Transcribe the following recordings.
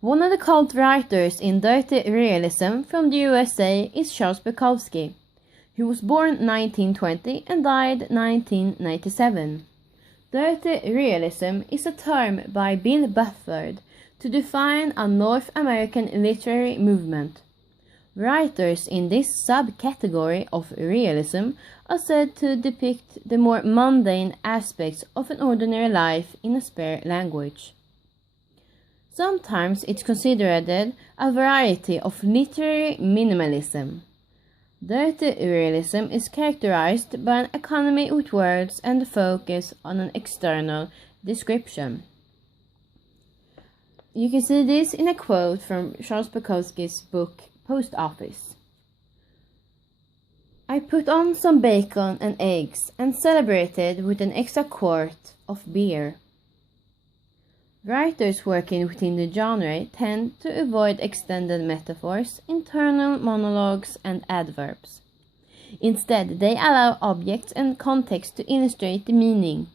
One of the cult writers in dirty realism from the USA is Charles Bukowski, who was born 1920 and died 1997. Dirty realism is a term by Bill Bufford to define a North American literary movement. Writers in this subcategory of realism are said to depict the more mundane aspects of an ordinary life in a spare language. Sometimes it's considered a variety of literary minimalism. Dirty realism is characterized by an economy with words and a focus on an external description. You can see this in a quote from Charles Bukowski's book Post Office. I put on some bacon and eggs and celebrated with an extra quart of beer. Writers working within the genre tend to avoid extended metaphors, internal monologues, and adverbs. Instead, they allow objects and context to illustrate the meaning.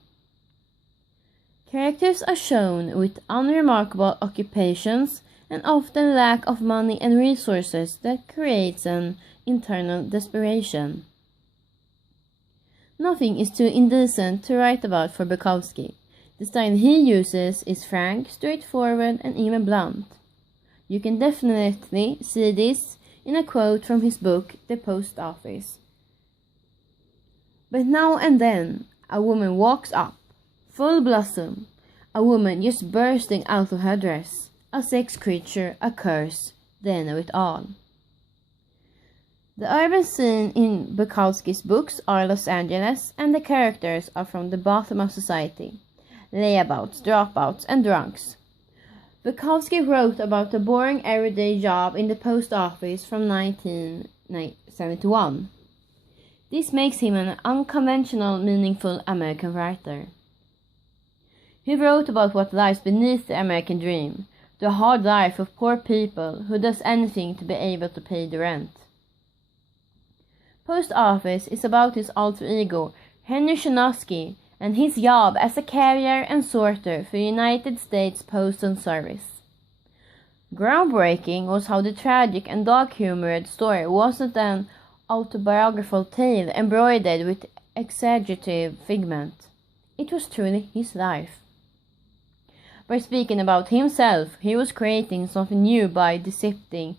Characters are shown with unremarkable occupations and often lack of money and resources that creates an internal desperation. Nothing is too indecent to write about for Bukowski. The style he uses is frank, straightforward, and even blunt. You can definitely see this in a quote from his book, The Post Office. But now and then, a woman walks up, full blossom, a woman just bursting out of her dress, a sex creature, a curse, the end of it all. The urban scene in Bukowski's books are Los Angeles, and the characters are from the bottom of society. Layabouts, dropouts, and drunks. Bukowski wrote about a boring everyday job in the post office from 1971. This makes him an unconventional, meaningful American writer. He wrote about what lies beneath the American dream, the hard life of poor people who does anything to be able to pay the rent. Post Office is about his alter ego, Henry Chernofsky, and his job as a carrier and sorter for United States Postal Service. Groundbreaking was how the tragic and dark-humored story wasn't an autobiographical tale embroidered with exaggerative figment. It was truly his life. By speaking about himself, he was creating something new by depicting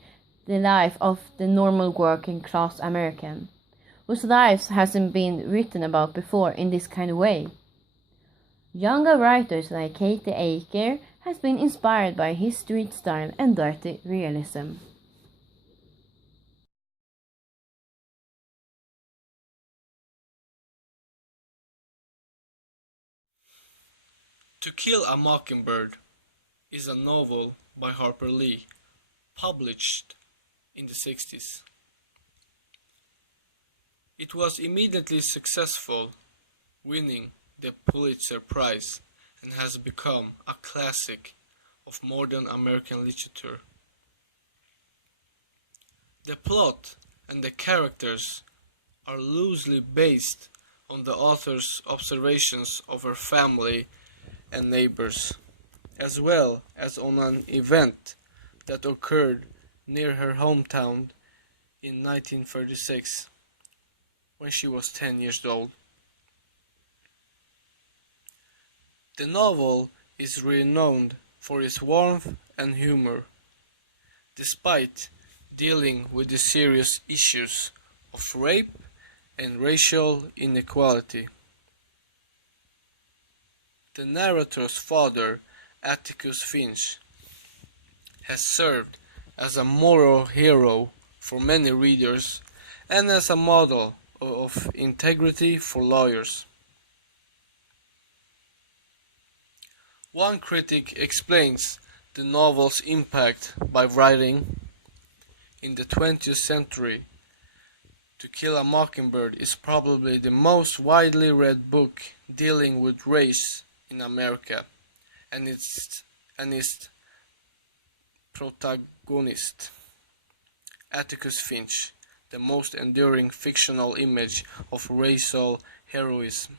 the life of the normal working-class American, whose lives hasn't been written about before in this kind of way. Younger writers like Katie Aker has been inspired by his street style and dirty realism. To Kill a Mockingbird is a novel by Harper Lee, published in the 60s. It was immediately successful, winning the Pulitzer Prize, and has become a classic of modern American literature. The plot and the characters are loosely based on the author's observations of her family and neighbors, as well as on an event that occurred near her hometown in 1936, when she was 10 years old. The novel is renowned for its warmth and humor, despite dealing with the serious issues of rape and racial inequality. The narrator's father, Atticus Finch, has served as a moral hero for many readers and as a model of integrity for lawyers. One critic explains the novel's impact by writing, "In the 20th century, To Kill a Mockingbird is probably the most widely read book dealing with race in America, and its protagonist, Atticus Finch, the most enduring fictional image of racial heroism."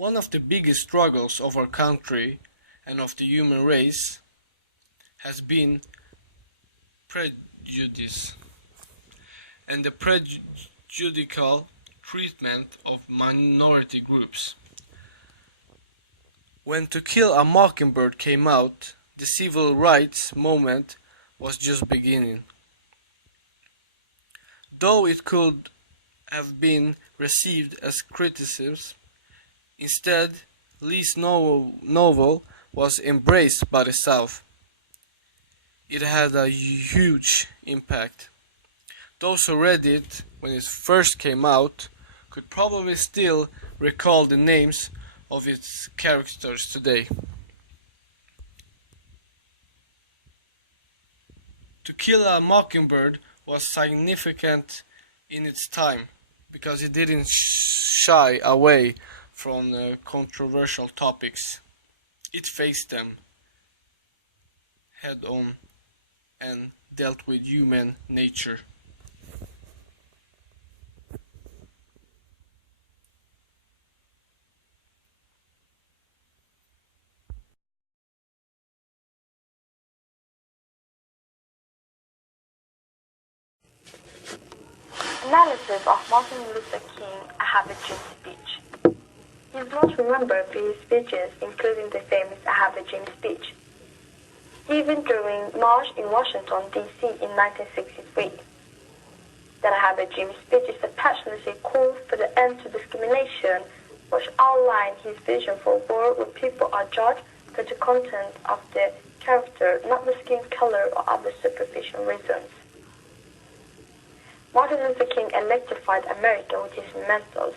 One of the biggest struggles of our country and of the human race has been prejudice and the prejudicial treatment of minority groups. When To Kill a Mockingbird came out, the civil rights movement was just beginning. Though it could have been received as criticism, instead, Lee's novel was embraced by the South. It had a huge impact. Those who read it when it first came out could probably still recall the names of its characters today. To Kill a Mockingbird was significant in its time because it didn't shy away from controversial topics. It faced them head on and dealt with human nature. Analysis of Martin Luther King I Have a Dream speech. He is most remembered for his speeches, including the famous I Have a Dream speech, given during March in Washington, D.C. in 1963. That I Have a Dream speech is a passionate call for the end to discrimination, which outlined his vision for a world where people are judged for the content of their character, not the skin color or other superficial reasons. Martin Luther King electrified America with his methods,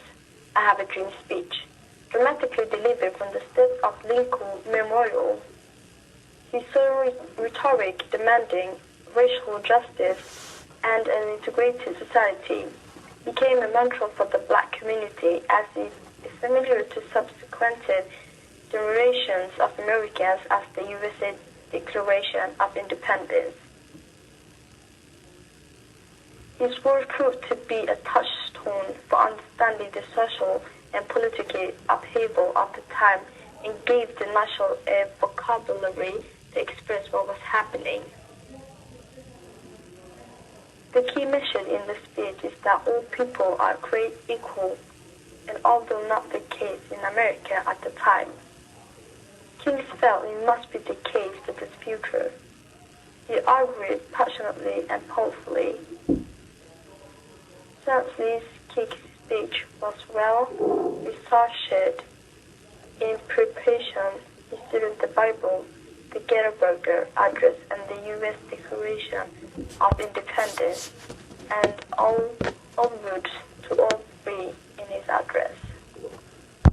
I Have a Dream speech, dramatically delivered from the steps of Lincoln Memorial. His rhetoric demanding racial justice and an integrated society became a mantra for the black community, as it is familiar to subsequent generations of Americans as the USA Declaration of Independence. His words proved to be a touchstone for understanding the social and political upheaval of the time and gave the nation a vocabulary to express what was happening. The key mission in the speech is that all people are created equal, and although not the case in America at the time, King felt it must be the case for the future. He argued passionately and powerfully. Lee's King's speech was well researched. In preparation, he studied the Bible, the Gettysburg Address, and the U.S. Declaration of Independence, and alludes to all three in his address.